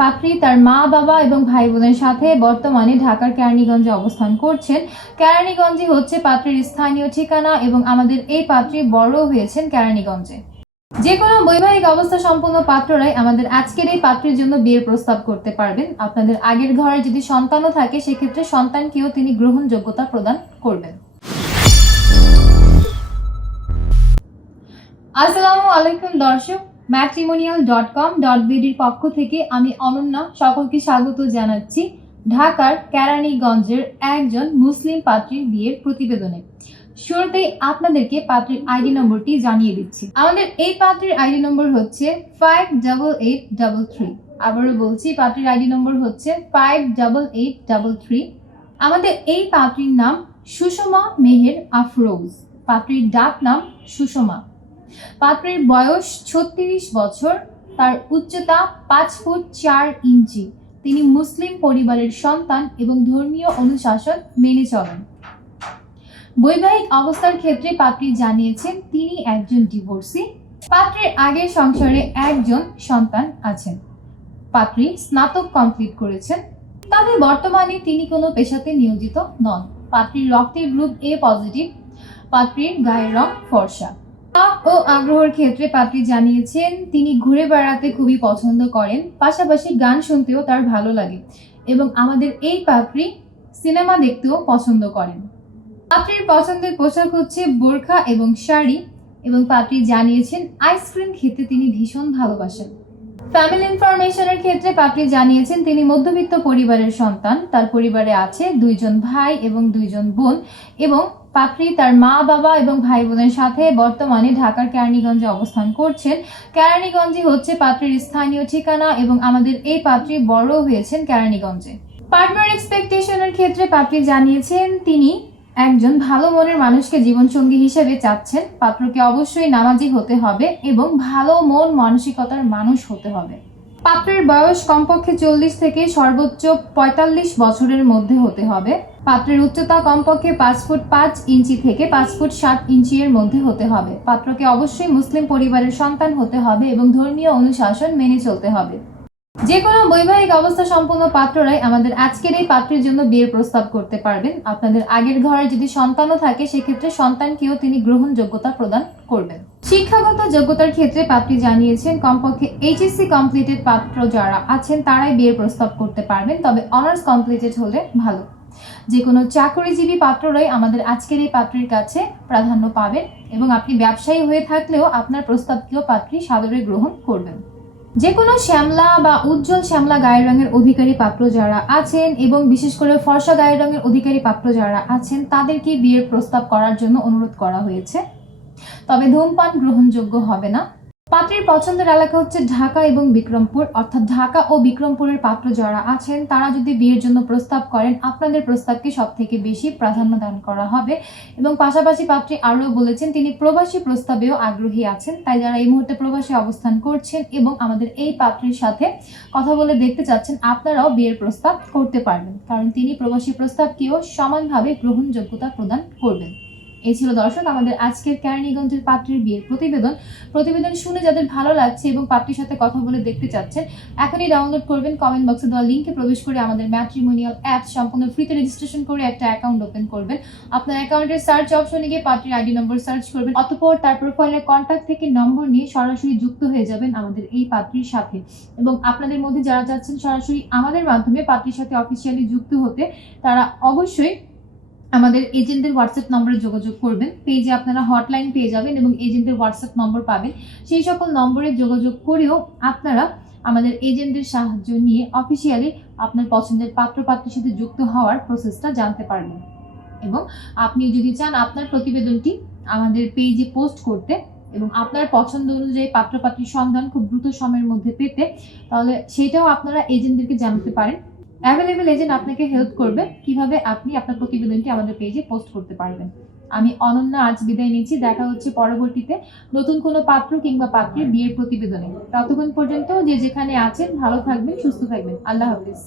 পাত্রী তার মা, বাবা এবং ভাই বোনের সাথে বর্তমানে ঢাকার কেরানীগঞ্জে অবস্থান করছেন। কেরানীগঞ্জে হচ্ছে পাত্রীর স্থানীয় ঠিকানা এবং আমাদের এই পাত্রী বড় হয়েছেন কেরানীগঞ্জে যে কোনো বৈবাহিক অবস্থা সম্পন্ন পাত্ররাই আমাদের আজকের এই পাত্রের জন্য বিয়ের প্রস্তাব করতে পারবেন। আপনাদের আগের ঘরে যদি সন্তানও থাকে, সেক্ষেত্রে সন্তানকেও তিনি গ্রহণযোগ্যতা প্রদান করবেন। আসসালামু আলাইকুম দর্শক ম্যাট্রিমোনিয়াল ডট কম ডট বিডির পক্ষ থেকে আমি অনন্যা সকলকে স্বাগত জানাচ্ছি ঢাকার কেরানীগঞ্জের একজন মুসলিম পাত্রীর বিয়ের প্রতিবেদনে। শুরুতেই আপনাদেরকে পাত্রীর আইডি নম্বরটি জানিয়ে দিচ্ছি। আমাদের এই পাত্রীর আইডি নম্বর হচ্ছে five double eight double three আবারও বলছি, পাত্রীর আইডি নম্বর হচ্ছে five double eight double three আমাদের এই পাত্রীর নাম সুষমা মেহের আফরোজ। পাত্রীর ডাক নাম সুষমা। পাত্রের বয়স ছত্রিশ বছর, তার উচ্চতা পাঁচ ফুট চার ইঞ্চি। তিনি মুসলিম পরিবারের সন্তান এবং ধর্মীয় অনুশাসন মেনে চলেন। বৈবাহিক অবস্থার ক্ষেত্রে পাত্রী জানিয়েছেন, তিনি একজন ডিভোর্সি। পাত্রের আগের সংসারে একজন সন্তান আছেন। পাত্রী স্নাতক কমপ্লিট করেছেন। তবে বর্তমানে তিনি কোনো পেশাতে নিয়োজিত নন। পাত্রীর রক্তের গ্রুপ এ পজিটিভ, পাত্রীর গায়ের রং ফর্সা। শখ ও আগ্রহের ক্ষেত্রে পাত্রী জানিয়েছেন, তিনি ঘুরে বেড়াতে খুবই পছন্দ করেন, পাশাপাশি গান শুনতেও তার ভালো লাগে এবং আমাদের এই পাত্রী সিনেমা দেখতেও পছন্দ করেন। পাত্রীর পছন্দের পোশাক হচ্ছে বোরখা এবং শাড়ি এবং পাত্রী জানিয়েছেন আইসক্রিম খেতে তিনি ভীষণ ভালোবাসেন। ফ্যামিলি ইনফরমেশনের ক্ষেত্রে পাত্রী জানিয়েছেন, তিনি মধ্যবিত্ত পরিবারের সন্তান। তার পরিবারে আছে দুইজন ভাই এবং দুইজন বোন এবং পাত্রী তার মা, বাবা এবং ভাই বোনের সাথে বর্তমানে ঢাকার কেরানীগঞ্জে অবস্থান করছেন। কেরানীগঞ্জে হচ্ছে পাত্রীর স্থানীয় ঠিকানা এবং আমাদের এই পাত্রী বড় হয়েছেন কেরানীগঞ্জে। পার্টনার এক্সপেকটেশনের ক্ষেত্রে পাত্রী জানিয়েছেন তিনি, একজন ভালো মনের মানুষকে জীবনসঙ্গী হিসেবে চাচ্ছেন। পাত্রকে অবশ্যই নামাজি হতে হবে এবং ভালো মন, মানসিকতার মানুষ হতে হবে। পাত্রের বয়স কমপক্ষে চল্লিশ থেকে সর্বোচ্চ পঁয়তাল্লিশ বছরের মধ্যে হতে হবে। পাত্রের উচ্চতা কমপক্ষে পাঁচ ফুট পাঁচ ইঞ্চি থেকে পাঁচ ফুট সাত ইঞ্চি এর মধ্যে হতে হবে। পাত্রকে অবশ্যই মুসলিম পরিবারের সন্তান হতে হবে এবং ধর্মীয় অনুশাসন মেনে চলতে হবে। যে কোনো বৈবাহিক অবস্থা সম্পন্ন পাত্ররাই আমাদের আজকের এই পাত্রের জন্য বিয়ের প্রস্তাব করতে পারবেন। আপনাদের আগের ঘরে যদি সন্তানও থাকে, সেক্ষেত্রে সন্তানকেও তিনি গ্রহণযোগ্যতা প্রদান করবেন। শিক্ষাগত যোগ্যতার ক্ষেত্রে পাত্রী জানিয়েছেন, কমপক্ষে এইচএসসি কমপ্লিটেড পাত্র যারা আছেন, তারাই বিয়ের প্রস্তাব করতে পারবেন, তবে অনার্স কমপ্লিটেড হলে ভালো। যে কোনো চাকরিজীবী পাত্ররাই আমাদের আজকের এই পাত্রের কাছে প্রাধান্য পাবেন এবং আপনি ব্যবসায়ী হয়ে থাকলেও আপনার প্রস্তাবকেও পাত্রী সাদরে গ্রহণ করবেন। যে কোনো শ্যামলা বা উজ্জ্বল শ্যামলা গায়ের রঙের অধিকারী পাত্র যারা আছেন এবং বিশেষ করে ফর্সা গায়ের রঙের অধিকারী পাত্র যারা আছেন, তাদেরকে বিয়ের প্রস্তাব করার জন্য অনুরোধ করা হয়েছে। তবে ধূমপান গ্রহণযোগ্য হবে না। পাত্রীর পছন্দের এলাকা হচ্ছে ঢাকা এবং বিক্রমপুর। অর্থাৎ ঢাকা ও বিক্রমপুরের পাত্র যারা আছেন, তারা যদি বিয়ের জন্য প্রস্তাব করেন, আপনাদের প্রস্তাবকে সব থেকে বেশি প্রাধান্য দান করা হবে। এবং পাশাপাশি পাত্রী আরও বলেছেন, তিনি প্রবাসী প্রস্তাবেও আগ্রহী আছেন। তাই যারা এই মুহূর্তে প্রবাসী অবস্থান করছেন এবং আমাদের এই পাত্রীর সাথে কথা বলে দেখতে চাচ্ছেন, আপনারাও বিয়ের প্রস্তাব করতে পারবেন। কারণ তিনি প্রবাসী প্রস্তাবকেও সমানভাবে গ্রহণযোগ্যতা প্রদান করবেন। এই ছিল দর্শক, আমাদের আজকের কেরানীগঞ্জের পাত্রীর বিয়ের প্রতিবেদন। প্রতিবেদন শুনে যাদের ভালো লাগছে এবং পাত্রীর সাথে কথা বলে দেখতে চাচ্ছেন, এখনই ডাউনলোড করবেন কমেন্ট বক্সে দেওয়া লিঙ্কে প্রবেশ করে আমাদের ম্যাট্রিমোনিয়াল অ্যাপ সম্পূর্ণ ফ্রিতে রেজিস্ট্রেশন করে একটা অ্যাকাউন্ট ওপেন করবেন। আপনার অ্যাকাউন্টের সার্চ অপশনে গিয়ে পাত্রীর আইডি নম্বর সার্চ করবেন, অতঃপর তার প্রোফাইলের কন্ট্যাক্ট থেকে নম্বর নিয়ে সরাসরি যুক্ত হয়ে যাবেন আমাদের এই পাত্রীর সাথে। এবং আপনাদের মধ্যে যারা চাচ্ছেন সরাসরি আমাদের মাধ্যমে পাত্রীর সাথে অফিসিয়ালি যুক্ত হতে, তারা অবশ্যই আমাদের এজেন্টদের হোয়াটসঅ্যাপ নম্বরে যোগাযোগ করবেন। পেজে আপনারা হটলাইন পেয়ে যাবেন এবং এজেন্টদের হোয়াটসঅ্যাপ নম্বর পাবেন। সেই সকল নম্বরে যোগাযোগ করেও আপনারা আমাদের এজেন্টদের সাহায্য নিয়ে অফিসিয়ালি আপনার পছন্দের পাত্র পাত্রের সাথে যুক্ত হওয়ার প্রসেসটা জানতে পারবেন। এবং আপনি যদি চান আপনার প্রতিবেদনটি আমাদের পেজে পোস্ট করতে এবং আপনার পছন্দ অনুযায়ী পাত্রপাত্রীর সন্ধান খুব দ্রুত সময়ের মধ্যে পেতে, তাহলে সেটাও আপনারা এজেন্টদেরকে জানাতে পারেন। অ্যাভেলেবেল এজেন্ট আপনাকে হেল্প করবে কীভাবে আপনি আপনার প্রতিবেদনটি আমাদের পেজে পোস্ট করতে পারবেন। আমি অনন্যা আজ বিদায় নিচ্ছি, দেখা হচ্ছে পরবর্তীতে নতুন কোনো পাত্র কিংবা পাত্রের বিয়ের প্রতিবেদনে। ততক্ষণ পর্যন্ত যে যেখানে আছেন, ভালো থাকবেন, সুস্থ থাকবেন। আল্লাহ হাফিজ।